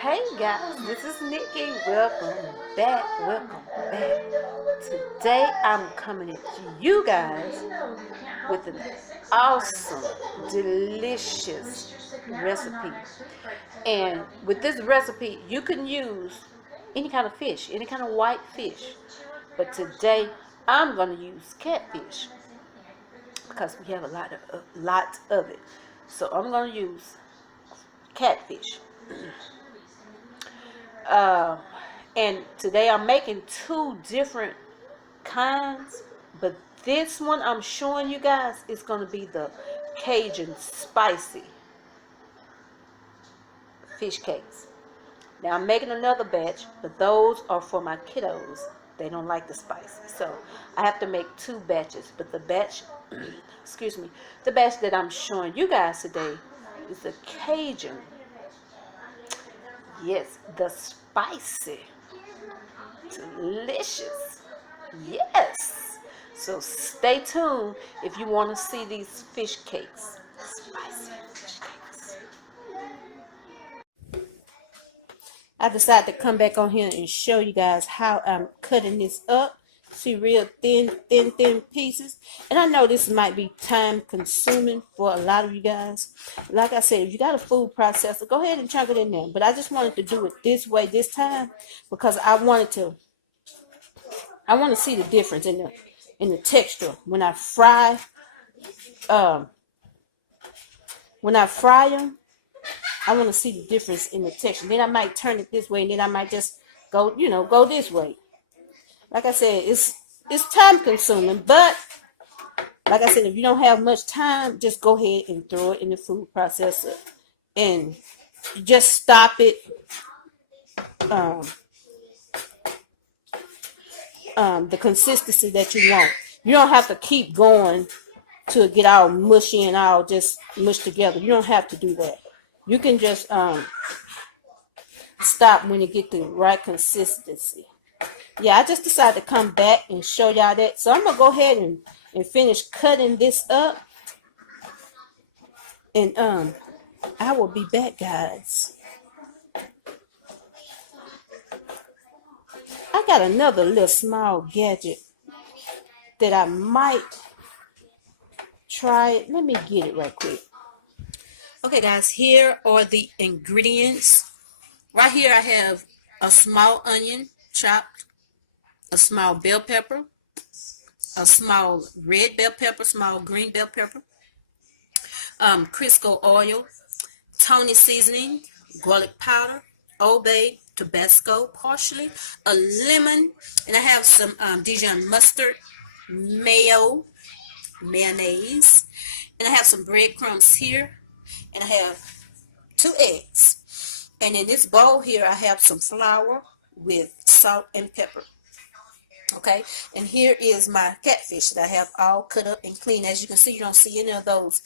Hey guys, this is Nikki. Welcome back. Welcome back. Today I'm coming at you guys with an awesome, delicious recipe. And with this recipe, you can use any kind of fish, any kind of white fish. But today I'm going to use catfish because we have a lot of it. So I'm going to use catfish. Uh, and today I'm making two different kinds, but this one I'm showing you guys is going to be the Cajun spicy fish cakes. Now I'm making another batch, but those are for my kiddos. They don't like the spicy, so I have to make two batches. But the batch, excuse me, the batch that I'm showing you guys today is the Cajun. Yes, the spicy. Delicious. Yes. So stay tuned if you want to see these fish cakes. Spicy fish cakes. I decided to come back on here and show you guys how I'm cutting this up. See, real thin pieces. And I know this might be time consuming for a lot of you guys. Like I said, if you got a food processor, go ahead and chunk it in there. But I just wanted to do it this way this time because I want to see the difference in the texture when I fry. Um, when I fry them, I want to see the difference in the texture. Then I might turn it this way, and then I might just go this way. Like I said, it's time consuming, but like I said, if you don't have much time, just go ahead and throw it in the food processor and just stop it. Um, the consistency that you want. You don't have to keep going to get all mushy and all just mushed together. You don't have to do that. You can just stop when you get the right consistency. Yeah, I just decided to come back and show y'all that. So I'm going to go ahead and finish cutting this up. And I will be back, guys. I got another little small gadget that I might try it. Let me get it right quick. Okay, guys, here are the ingredients. Right here I have a small onion chopped, a small bell pepper, a small red bell pepper, small green bell pepper, Crisco oil, Tony seasoning, garlic powder, Old Bay, Tabasco partially, a lemon, and I have some Dijon mustard, mayo, mayonnaise, and I have some breadcrumbs here, and I have 2 eggs. And in this bowl here, I have some flour with salt and pepper. Okay, and here is my catfish that I have all cut up and clean. As you can see, you don't see any of those,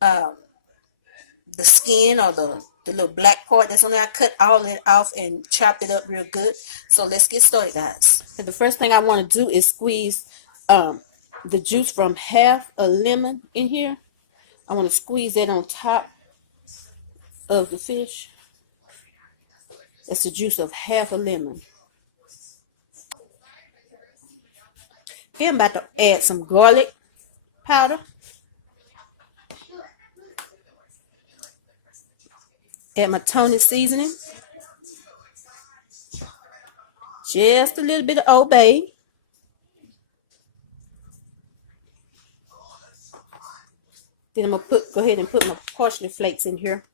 the skin or the little black part that's on there. I cut all that off and chopped it up real good. So let's get started, guys. And the first thing I want to do is squeeze the juice from half a lemon in here. I want to squeeze that on top of the fish. That's the juice of half a lemon. Okay, I'm about to add some garlic powder. Add my Tony seasoning. Just a little bit of Old Bay. Then I'm going to go ahead and put my parsley flakes in here.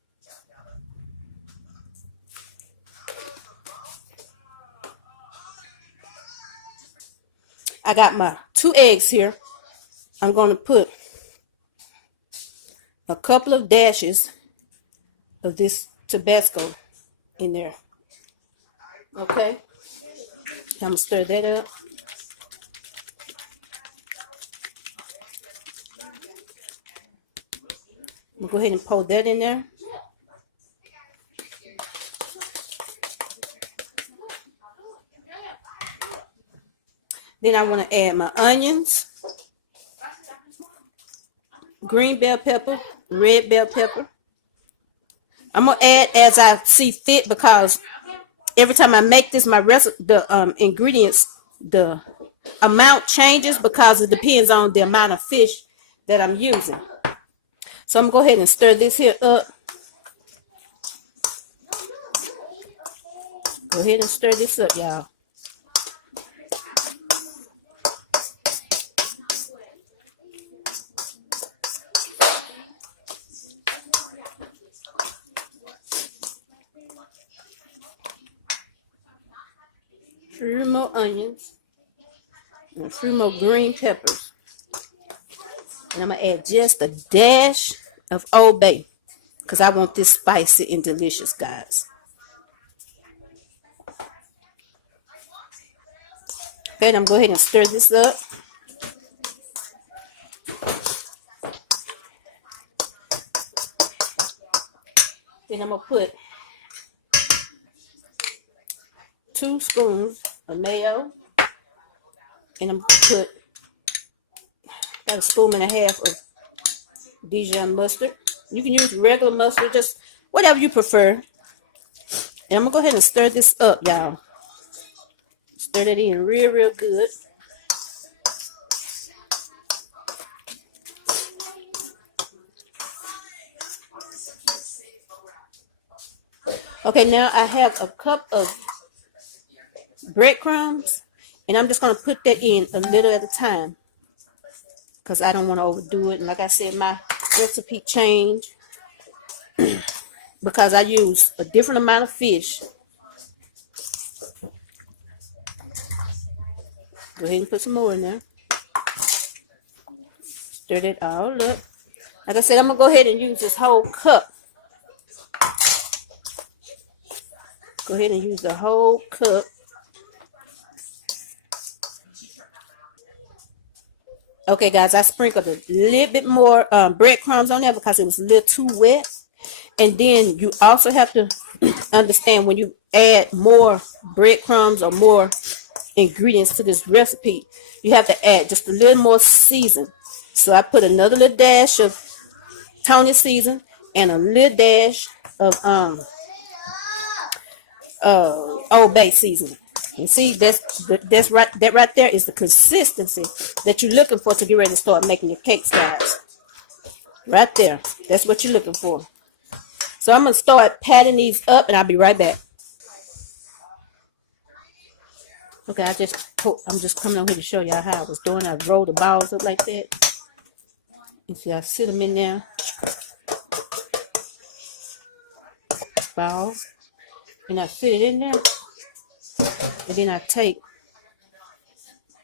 I got my 2 eggs here. I'm going to put a couple of dashes of this Tabasco in there. Okay. I'm going to stir that up. I'm going to go ahead and pour that in there. Then I want to add my onions, green bell pepper, red bell pepper. I'm gonna add as I see fit, because every time I make this, my recipe, the ingredients, the amount changes because it depends on the amount of fish that I'm using. So I'm gonna go ahead and stir this here up. Go ahead and stir this up, y'all. Three more onions and a few more green peppers. And I'm going to add just a dash of Old Bay, because I want this spicy and delicious, guys. Okay, I'm going to go ahead and stir this up. Then I'm going to put 2 spoons of mayo. And I'm going to put about a spoon and a half of Dijon mustard. You can use regular mustard, just whatever you prefer. And I'm going to go ahead and stir this up, y'all. Stir that in real, real good. Okay, now I have a cup of breadcrumbs, and I'm just going to put that in a little at a time, because I don't want to overdo it. And like I said, my recipe changed because I use a different amount of fish. Go ahead and put some more in there. Stir that all up. Like I said, I'm going to go ahead and use this whole cup. Go ahead and use the whole cup. Okay, guys, I sprinkled a little bit more breadcrumbs on there because it was a little too wet. And then you also have to understand, when you add more breadcrumbs or more ingredients to this recipe, you have to add just a little more season. So I put another little dash of Tony season and a little dash of Old Bay seasoning. And see, that's right. That right there is the consistency that you're looking for to get ready to start making your cakes, guys. Right there. That's what you're looking for. So I'm gonna start patting these up, and I'll be right back. Okay, I'm just coming on here to show y'all how I was doing. I roll the balls up like that. You see, I sit them in there. Balls. And I sit it in there. And then I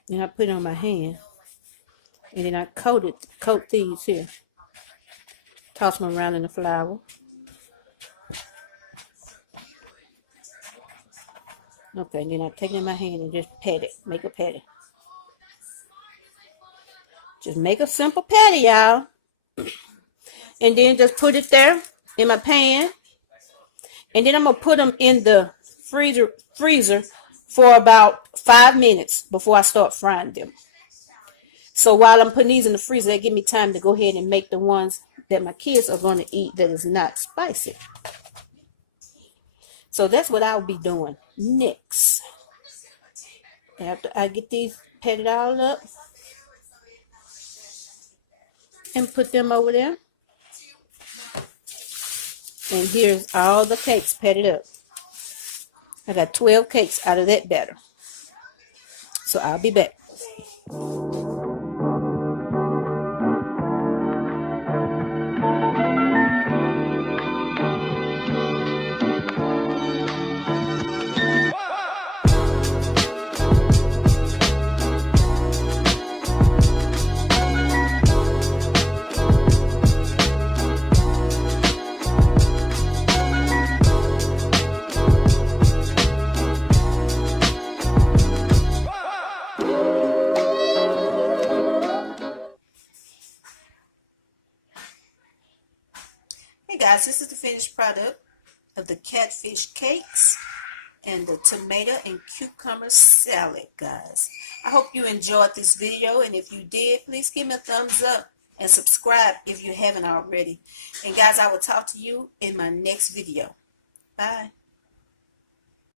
and I put it on my hand. And then I coat these here. Toss them around in the flour. Okay, and then I take it in my hand and just pat it. Make a patty. Just make a simple patty, y'all. And then just put it there in my pan. And then I'm going to put them in the freezer for about 5 minutes before I start frying them. So while I'm putting these in the freezer, that give me time to go ahead and make the ones that my kids are going to eat that is not spicy. So that's what I'll be doing next. After I get these patted all up and put them over there. And here's all the cakes patted up. I got 12 cakes out of that batter. So I'll be back. Hey guys, this is the finished product of the catfish cakes and the tomato and cucumber salad, guys. I hope you enjoyed this video, and if you did, please give me a thumbs up. and subscribe if you haven't already. And guys, I will talk to you in my next video. Bye.